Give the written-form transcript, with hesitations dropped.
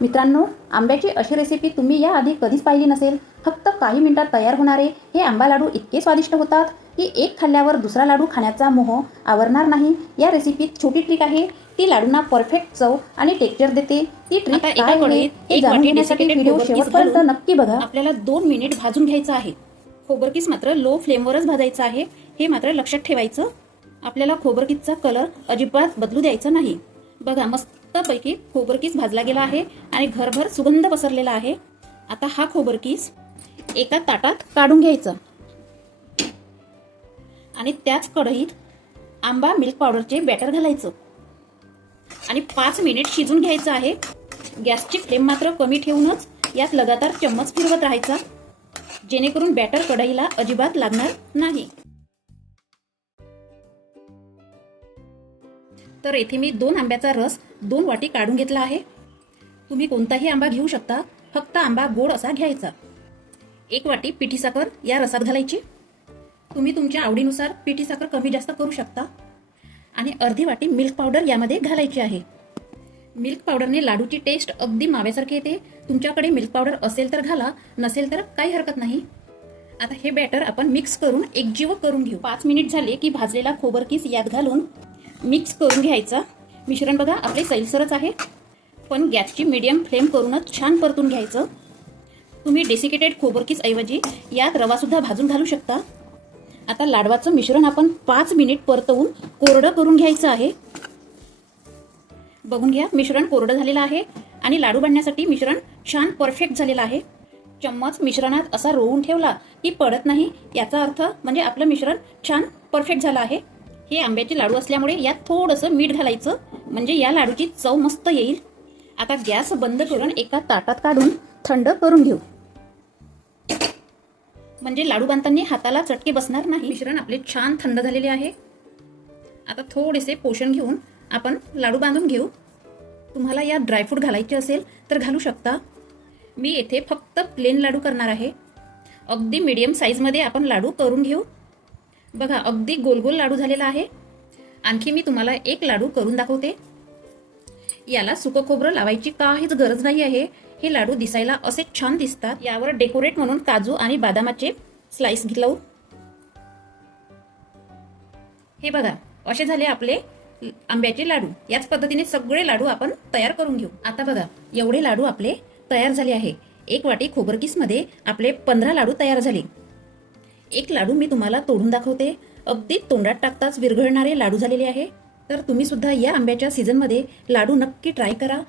मित्रांनो, आंब्याची अशी रेसिपी तुम्ही याआधी कधीच पाहिली नसेल. फक्त काही मिनिटात तयार होणारे हे आंबा लाडू इतके स्वादिष्ट होतात की एक खाल्ल्यावर दुसरा लाडू खाण्याचा मोह आवरणार नाही. या रेसिपीत छोटी ट्रिक आहे, ती लाडूंना परफेक्ट चव आणि टेक्स्चर देते. ती ट्रिक काय आहे हे जाणून घेण्यासाठी व्हिडिओ शेवटपर्यंत नक्की बघा. आपल्याला 2 मिनिट भाजून घ्यायचं आहे. खोबरकीस मात्र लो फ्लेमवरच भाजायचं आहे, हे मात्र लक्षात ठेवायचं. आपल्याला खोबरकीसचा कलर अजिबात बदलू द्यायचा नाही. बघा, मस्तपैकी खोबरकीस भाजला गेला आहे आणि घरभर सुगंध पसरलेला आहे. आता हा खोबरकीस एका ताटात काढून घ्यायचा आणि त्याच कढईत आंबा मिल्क पावडरचे बॅटर घालायचं आणि 5 मिनिट शिजून घ्यायचं आहे. गॅसची फ्लेम मात्र कमी ठेवूनच यात लगातार चम्मच फिरवत राहायचा, जेणेकरून बॅटर कढईला अजिबात लागणार नाही. तर येथे मी 2 आंब्याचा रस 2 वाटी काढून घेतला आहे. तुम्ही कोणताही आंबा घेऊ शकता, फक्त आंबा गोड असा घ्यायचा. 1 वाटी पिठी साखर या रसात घालायची. तुम्ही तुमच्या आवडीनुसार पिठी साखर कमी जास्त करू शकता. आणि अर्धी वाटी मिल्क पावडर यामध्ये घालायची आहे. मिल्क पावडरने लाडूची टेस्ट अगदी माव्यासारखी येते. तुमच्याकडे मिल्क पावडर असेल तर घाला, नसेल तर काही हरकत नाही. आता हे बॅटर आपण मिक्स करून एकजीव करून घेऊ. 5 मिनिट झाले की भाजलेला खोबरकीस यात घालून मिक्स करून घ्यायचा. मिश्रण बघा आपले सैलसरच आहे, पण गॅसची मीडियम फ्लेम करूनच छान परतून घ्यायचं. तुम्ही डेसिकेटेड खोबरकीस ऐवजी यात रवा सुद्धा भाजून घालू शकता. आता लाडवाचं मिश्रण आपण 5 मिनिट परतवून कोरडं करून घ्यायचं आहे. बघून घ्या, मिश्रण कोरडं झालेलं आहे आणि लाडू बनण्यासाठी मिश्रण छान परफेक्ट झालेलं आहे. चम्मच मिश्रणात असा रोवून ठेवला की पडत नाही, याचा अर्थ म्हणजे आपलं मिश्रण छान परफेक्ट झालं आहे. हे आंब्याचे लाडू असल्यामुळे यात थोडंसं मीठ घालायचं, म्हणजे या लाडूची चव मस्त येईल. आता गॅस बंद करून एका ताटात काढून थंड करून घेऊ, म्हणजे लाडू बांधताना हाताला चटके बसणार नाही. मिश्रण आपले छान थंड झालेले आहे. आता थोडेसे पोषण घेऊन आपण लाडू बांधून घेऊ. तुम्हाला यात ड्रायफ्रूट घालायचे असेल तर घालू शकता. मी येथे फक्त प्लेन लाडू करणार आहे. अगदी मीडियम साईजमध्ये आपण लाडू करून घेऊ. बघा, अगदी गोल गोल लाडू झालेला आहे. आणखी मी तुम्हाला एक लाडू करून दाखवते. याला सुकं खोबरं लावायची काहीच गरज नाही आहे. हे लाडू दिसायला असे छान दिसतात. यावर डेकोरेट म्हणून काजू आणि बदामाचे स्लाइस लावू. हे बघा, असे झाले आपले आंब्याचे लाडू. याच पद्धतीने सगळे लाडू आपण तयार करून घेऊ. आता बघा, एवढे लाडू आपले तयार झाले आहे. 1 वाटी खोबरकीसमध्ये आपले 15 लाडू तयार झाले. एक लाडू मी तुम्हाला तोडून दाखवते. अगदी तोंडात टाकताच विरघळणारे लाडू झालेले आहे. तर तुम्ही सुद्धा या आंब्याच्या सीझनमध्ये लाडू नक्की ट्राय करा